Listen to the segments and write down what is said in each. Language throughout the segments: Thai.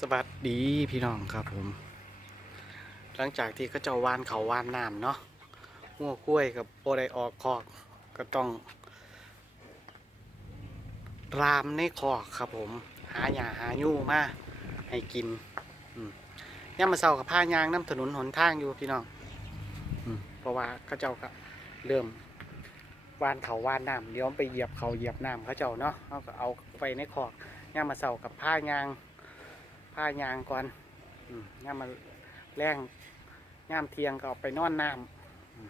สวัสดีพี่น้องครับผม หลังจากที่เขาเจ้าวานเขาวานน้ำเนาะหัวกล้วยกับโบไดออกคอกก็ต้อง รามในคอกครับผม หาหญ้าหายู่มาให้กินอืมย่ามาเศร้ากับผ้ายางน้ำถนนหนทางอยู่พี่น้องเพราะว่าเขาเจ้าก็เริ่มวานเขาวานน้ำเดี๋ยวไปเหยียบเขาเหยียบน้ำเขาเจ้าเนาะเขาก็เอาไปในคอกย่ามมาเศร้ากับผ้ายาง ผ้ายางก่อนอืมย่ามมาแรงย่ามเทียงก็ไปนอนน้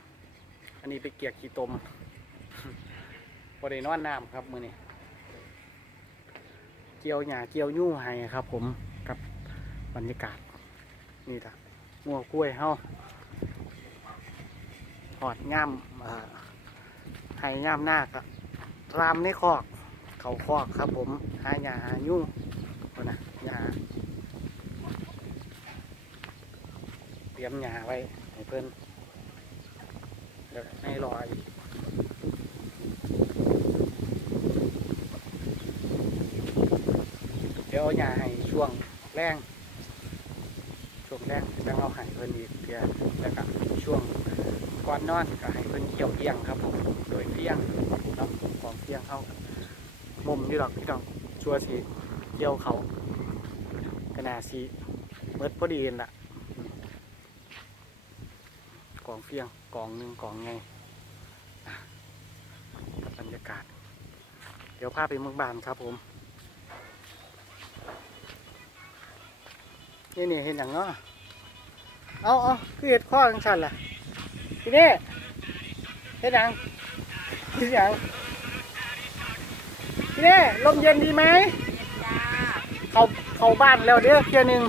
ำอันนี้ไปเกียกขี้ตมพอได้นอนน้ำครับมือนี้เกี่ยวหญ้าเกี่ยวยู่ให้ครับ ผมกับบรรยากาศ นี่จ้ะงัวกล้วยเฮาหอดง่ามเอ่อให้ง่ามหน้ากะรามในคอก เขาคอกครับ ผมหาหญ้าหายู่ก่อนะหญ้า เตรียมหญ้าไว้ให้เพิ่นเดี๋ยวให้รออีกเดี๋ยวเอาหญ้าให้ช่วงแรงช่วงแรงแล้วเอาให้เพิ่นอีกเดี๋ยแล้วก็ช่วงก่อนนอนก็ให้เพิ่นเกี่ยวเพียงครับผมโดยเพียงเนาะของเพียงเข้ามุมนี่หรอกพี่น้องชัวร์สีเกี่ยวเขากระนาสีเมิดพอดีน่ะ กองเฟียงกองหนึ่งกองไงบรรยากาศ เดี๋ยวพาไปเมืองบานครับผม นี่นี่เห็นอย่างเนาะเอาเอาคือเห็ดข้อจังชันล่ะทีนี้เห็ดหยังเห็ดหยังทีนี้ลมเย็นดีไหมเขาเขาบ้านแล้วเด้อเที่ยหนึ่ง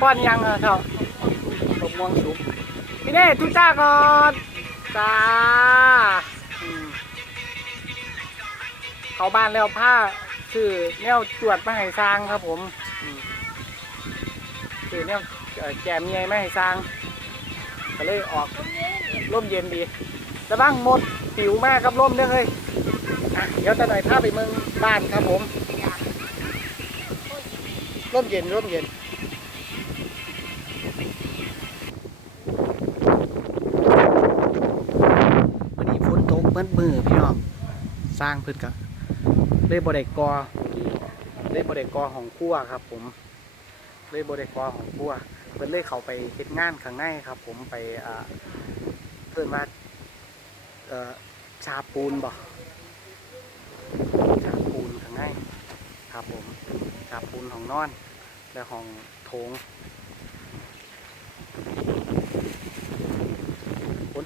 ป้อนยังอะเขา ตกม่วงสุกทีนี้ทุกจ้าก่อนจ้าเขาบ้านแล้วผ้าคือแนวจวดมาให้สร้างครับผมอืมคือแนวเอ่อแจมใหญ่มาให้สร้างก็เลยออกร่มเย็นดีแต่บ้างหมดผิวมากครับร่มเด้อเฮ้ยเดี๋ยวจะหน่อยพาไปเมืองบ้านครับผมร่มเย็นร่มเย็น มือพี่น้องสร้างพื่นกับเลยบไดกอเลยบไดกอของคั่วครับ ผมเลยบไดกอของคั่วเพิ่นเลยเขาไปเฮ็ดงานข้างในครับ ผมไปอ่าเพิ่นว่าชาปูนบ่ชาปูนข้างในครับผมชาปูนของนอนและของโถง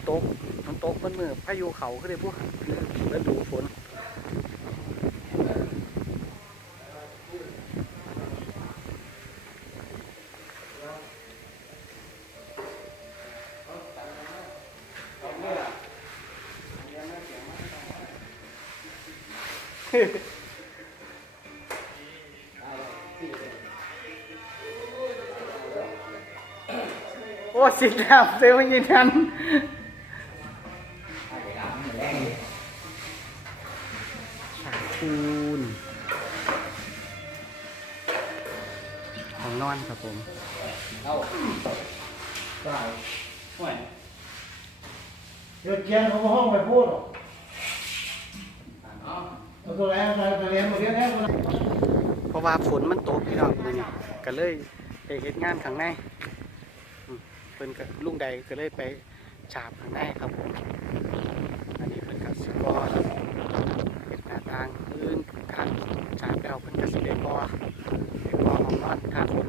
ตกฝนตกมื่อมือพายุเขาคือได้พวกคือฤดูฝนโอ้สิดาบเซลยินทัน คูนของนอนครับผมเดี๋ยวเจียนเขาก็ห้องไปพูดหรอกเอาตัวแรงอะไรตัวเรียนหมดเรียนแค่ตัวไหนเพราะว่าฝนมันตกพี่น้องมื้อนี้ก็เลยไปเฮ็ดงานข้างในอืมเพิ่นก็ลุงใดก็เลยไปฉาบข้างในครับผมอันนี้เพิ่นก็สิก่อเฮ็ด หน้างพื้นการฉาบแล้วเพิ่นก็สิได้ก่อได้ก่อห้องนอนถ้าฝน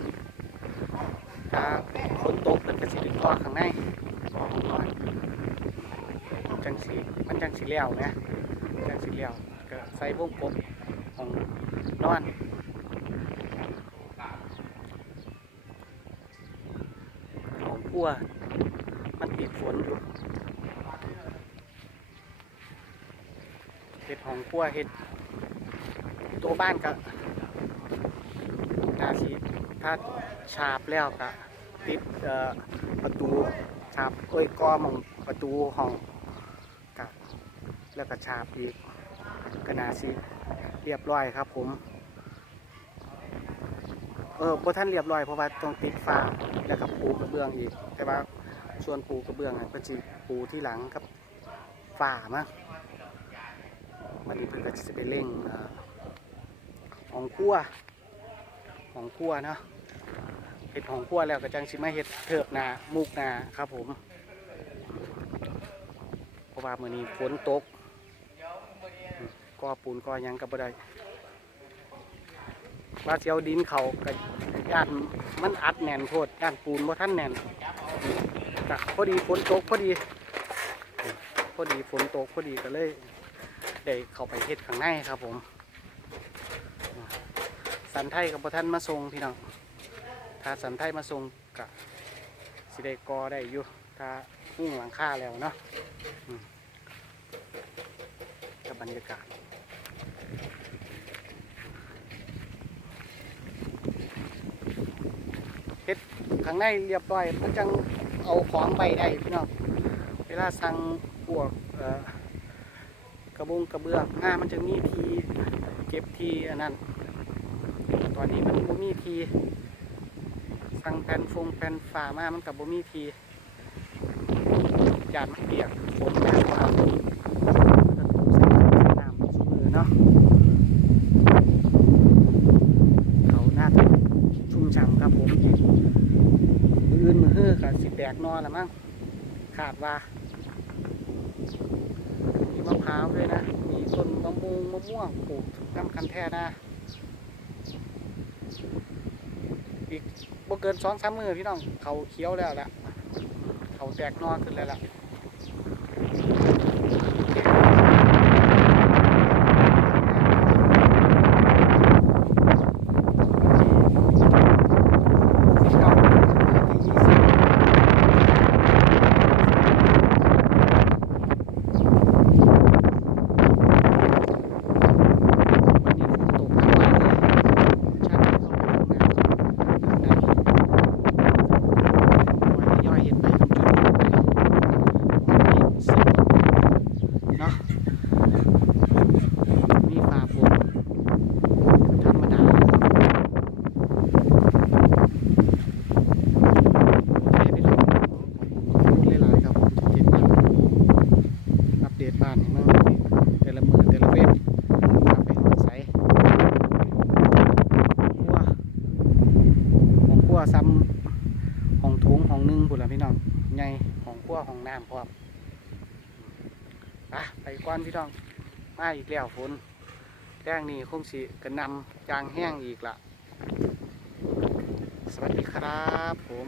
ถ้าฝนตกเพิ่นก็สิได้ก่อข้างในกอห้องนอนจังสิมันจังสิแล้วนะจังสิแล้วก็ใส่วงกบห้องนอนของพัวมันติดฝนอยู่ เห็ดของพัวเห็ดตัวบ้านก็นาสีถ้าฉาบแล้วก็ติดประตูฉาบเอ้ยกอมองประตูห้องกะแล้วก็ฉาบอีกก็นาสีเรียบร้อยครับผม เออบ่ทันเรียบร้อยเพราะว่าต้องติดฟ้าแล้วก็ปูกระเบื้องอีก แต่ว่าส่วนปูกระเบื้องอะก็สิปูที่หลังกับฟ้ามา วันนี้เพิ่นก็สิไปเร่งเอ่อของครัวของครัวเนาะเฮ็ดของครัวแล้วก็จังสิมาเฮ็ดเถิบนามุกนาครับผมเพราะว่ามื้อนี้ฝนตกก่อปูนก่อยังก็บ่ได้ว่าสิเอาดินเขาก็ย่านมันอัดแน่นโพดย่านปูนบ่ทันแน่นก็พอดีฝนตกพอดี พอดีฝนตกพอดีก็เลย ได้เข้าไปเฮ็ดข้างในครับผมสันไทยกับบ่ทันมาส่งพี่น้องถ้าสันไทยมาส่งก็สิได้กอได้อยู่ถ้าหุ้งหลังคาแล้วเนาะกับบรรยากาศเด็ดข้างในเรียบร้อยมันจังเอาของไปได้พี่น้องเวลาสั่งพวกเอ่อก ระบงกระเบื้องงามันจะมีทีเก็บทีอันนั้น ตอนนี้มันบ่มีที สั่งแผ่นฟงแผ่นฝามามันกับบ่มีทีจานมันเปียกฝนหนักครับมันก็ถูกใส่น้ำซุมือเนาะเขาน่าจะชุ่มฉ่ำครับผมอีกมืออื่นมือเฮือกับสิแตกนอนละมั้งขาดว่า พร้าวด้วยนะ มีต้นมะม่วงมะม่วงปลูกน้ำคันแท่นะ อีกบ่เกินสองสามมือพี่น้อง เขาเคี้ยวแล้วละเขาแตกนอขึ้นแล้วล่ะสิบเก้าที่ยี่สิบ วันนี้ฝนตกทั้งวันเลยชาติเข้าไปทำงานได้วันย่อยเห็นไปจุดไปวันนี้สิบเนาะมีฝ่าฝนธรรมดาโอเคพี่น้องขอบคุณหลายๆครับผมที่ติดตามอัปเดตบ้านให้เมื่อแต่ละมือแต่ละเว้น พาไปหอดใสขั้วของขั้วซ้ำของถุงของหนึ่งพุ่นละพี่น้อง ใหญ่ของขั้วของน้ำพร้อมไปไปก้อนพี่น้อง มาอีกแล้วฝนแรงนี่คงสิกระนำจางแห้งอีกละสวัสดีครับผม